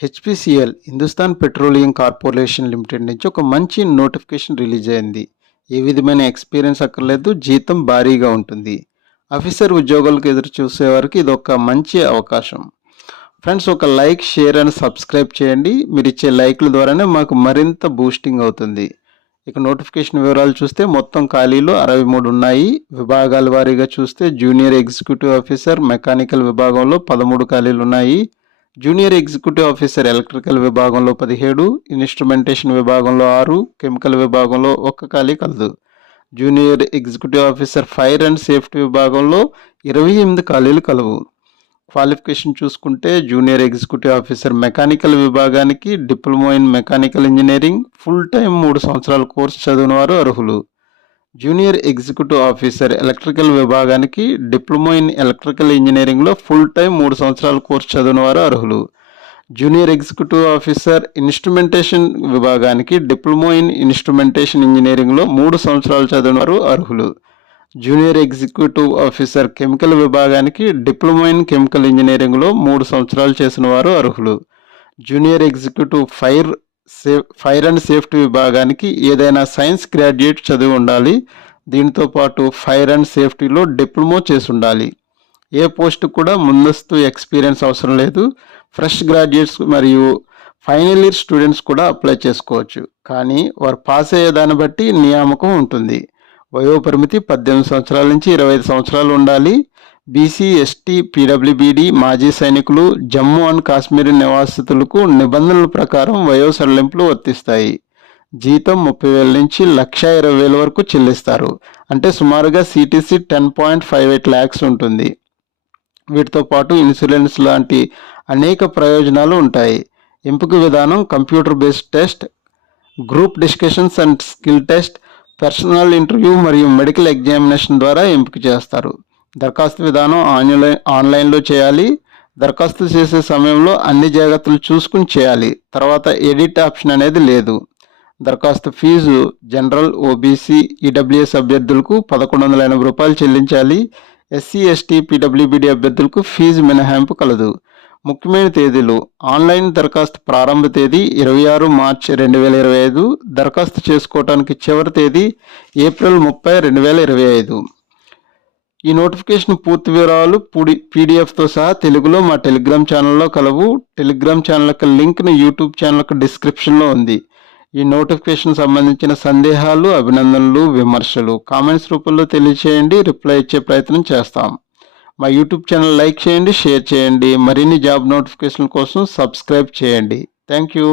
HPCL Hindustan petroleum corporation limited నుంచి ఒక మంచి నోటిఫికేషన్ రిలీజ్ అయింది. ఏ విధమైన ఎక్స్పీరియన్స్ అక్కర్లేదు, జీతం భారీగా ఉంటుంది. ఆఫీసర్ ఉద్యోగాలకు ఎదురు చూసేవారికి ఇది ఒక మంచి అవకాశం. ఫ్రెండ్స్, ఒక లైక్, షేర్ అండ్ సబ్స్క్రైబ్ చేయండి. మీరు ఇచ్చే లైక్ల ద్వారానే మాకు మరింత బూస్టింగ్ అవుతుంది. ఇక నోటిఫికేషన్ వివరాలు చూస్తే మొత్తం ఖాళీలు 63 ఉన్నాయి. విభాగాల వారీగా చూస్తే జూనియర్ ఎగ్జిక్యూటివ్ ఆఫీసర్ మెకానికల్ విభాగంలో 13 ఖాళీలు ఉన్నాయి. జూనియర్ ఎగ్జిక్యూటివ్ ఆఫీసర్ ఎలక్ట్రికల్ విభాగంలో 17, ఇన్స్ట్రుమెంటేషన్ విభాగంలో 6, కెమికల్ విభాగంలో 1 ఖాళీ కలదు. Junior executive officer fire and safety విభాగంలో 28 ఖాళీలు కలవు. క్వాలిఫికేషన్ చూసుకుంటే జూనియర్ ఎగ్జిక్యూటివ్ ఆఫీసర్ మెకానికల్ విభాగానికి diploma in mechanical engineering full time 3 సంవత్సరాల కోర్సు చదివిన వారు అర్హులు. జూనియర్ ఎగ్జిక్యూటివ్ ఆఫీసర్ ఎలక్ట్రికల్ విభాగానికి డిప్లొమా ఇన్ ఎలక్ట్రికల్ ఇంజనీరింగ్లో ఫుల్ టైం 3 సంవత్సరాల కోర్సు చదివిన వారు అర్హులు. జూనియర్ ఎగ్జిక్యూటివ్ ఆఫీసర్ ఇన్స్ట్రుమెంటేషన్ విభాగానికి డిప్లొమా ఇన్ ఇన్స్ట్రుమెంటేషన్ ఇంజనీరింగ్లో 3 సంవత్సరాలు చదివిన వారు అర్హులు. జూనియర్ ఎగ్జిక్యూటివ్ ఆఫీసర్ కెమికల్ విభాగానికి డిప్లొమా ఇన్ కెమికల్ ఇంజనీరింగ్లో 3 సంవత్సరాలు చేసిన వారు అర్హులు. Junior executive fire and safety విభాగానికి ఏదైనా సైన్స్ గ్రాడ్యుయేట్ చదివి ఉండాలి. దీంతో పాటు ఫైర్ అండ్ సేఫ్టీలో డిప్లొమా చేసి ఉండాలి. ఏ పోస్ట్ కూడా ముందస్తు ఎక్స్పీరియన్స్ అవసరం లేదు. ఫ్రెష్ గ్రాడ్యుయేట్స్ మరియు ఫైనల్ ఇయర్ స్టూడెంట్స్ కూడా అప్లై చేసుకోవచ్చు. కానీ వారు పాస్ అయ్యేదాన్ని బట్టి నియామకం ఉంటుంది. వయోపరిమితి 18 సంవత్సరాల నుంచి 25 సంవత్సరాలు ఉండాలి. బీసీ, ఎస్టీ, పీడబ్ల్యూబీడీ, మాజీ సైనికులు, జమ్మూ అండ్ కాశ్మీర్ నివాసితులకు నిబంధనల ప్రకారం వయో సడలింపులు వర్తిస్తాయి. జీతం 30,000 నుంచి 1,20,000 వరకు చెల్లిస్తారు. అంటే సుమారుగా సిటీసీ 10.58 lakhs ఉంటుంది. వీటితో పాటు ఇన్సూరెన్స్ లాంటి అనేక ప్రయోజనాలు ఉంటాయి. ఎంపిక విధానం computer based test, group discussions and skill test, personal interview మరియు మెడికల్ ఎగ్జామినేషన్ ద్వారా ఎంపిక చేస్తారు. దరఖాస్తు విధానం ఆన్లైన్లో చేయాలి. దరఖాస్తు చేసే సమయంలో అన్ని జాగ్రత్తలు చూసుకుని చేయాలి. తర్వాత ఎడిట్ ఆప్షన్ అనేది లేదు. దరఖాస్తు ఫీజు జనరల్, ఓబీసీ, ఈడబ్ల్యూఎస్ అభ్యర్థులకు 1,180 రూపాయలు చెల్లించాలి. ఎస్సీ, ఎస్టీ, పీడబ్ల్యూబీడీ అభ్యర్థులకు ఫీజు మినహాయింపు కలదు. ముఖ్యమైన తేదీలు: ఆన్లైన్ దరఖాస్తు ప్రారంభ తేదీ 26 మార్చి 2025. దరఖాస్తు చేసుకోవడానికి చివరి తేదీ ఏప్రిల్ 30, 2025. ఈ నోటిఫికేషన్ పూర్తి వివరాలు పీడిఎఫ్తో సహా తెలుగులో మా టెలిగ్రామ్ ఛానల్లో కలవు. టెలిగ్రామ్ ఛానల్ యొక్క లింక్ను యూట్యూబ్ ఛానల్ యొక్క డిస్క్రిప్షన్లో ఉంది. ఈ నోటిఫికేషన్ సంబంధించిన సందేహాలు, అభినందనలు, విమర్శలు కామెంట్స్ రూపంలో తెలియచేయండి. రిప్లై ఇచ్చే ప్రయత్నం చేస్తాం. మా యూట్యూబ్ ఛానల్ లైక్ చేయండి, షేర్ చేయండి. మరిన్ని జాబ్ నోటిఫికేషన్ కోసం సబ్స్క్రైబ్ చేయండి. Thank you.